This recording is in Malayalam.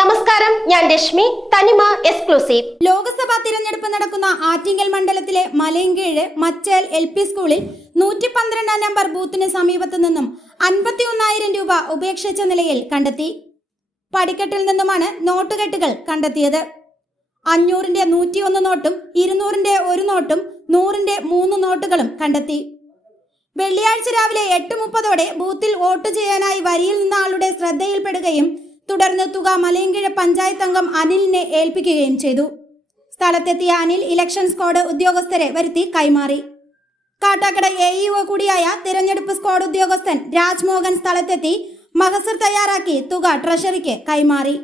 നമസ്കാരം, ഞാൻ രശ്മി. തനിമ എക്സ്ക്ലൂസീവ്. ലോക്സഭാ തിരഞ്ഞെടുപ്പ് നടക്കുന്ന ആറ്റിങ്ങൽ മണ്ഡലത്തിലെ മലയൻകീഴ് മച്ചേൽ LP സ്കൂളിൽ 112 നമ്പർ ബൂത്തിന് സമീപത്തു നിന്നും 51,000 രൂപ ഉപേക്ഷിച്ച നിലയിൽ കണ്ടെത്തി. പടിക്കെട്ടിൽ നിന്നുമാണ് നോട്ടുകെട്ടുകൾ കണ്ടെത്തിയത്. 500-ന്റെ 101 നോട്ടും 200-ന്റെ 1 നോട്ടും 100-ന്റെ 3 നോട്ടുകളും കണ്ടെത്തി. വെള്ളിയാഴ്ച രാവിലെ 8:30 ബൂത്തിൽ വോട്ട് ചെയ്യാനായി വരിയിൽ നിന്ന ആളുടെ ശ്രദ്ധയിൽപ്പെടുകയും തുടർന്ന് തുക മലയൻകീഴ് പഞ്ചായത്ത് അംഗം അനിലിനെ ഏൽപ്പിക്കുകയും ചെയ്തു. സ്ഥലത്തെത്തിയ അനിൽ ഇലക്ഷൻ സ്ക്വാഡ് ഉദ്യോഗസ്ഥരെ വരുത്തി കൈമാറി. കാട്ടാക്കട AEO കൂടിയായ തിരഞ്ഞെടുപ്പ് സ്ക്വാഡ് ഉദ്യോഗസ്ഥൻ രാജ്മോഹൻ സ്ഥലത്തെത്തി മഹസർ തയ്യാറാക്കി തുക ട്രഷറിക്ക് കൈമാറി.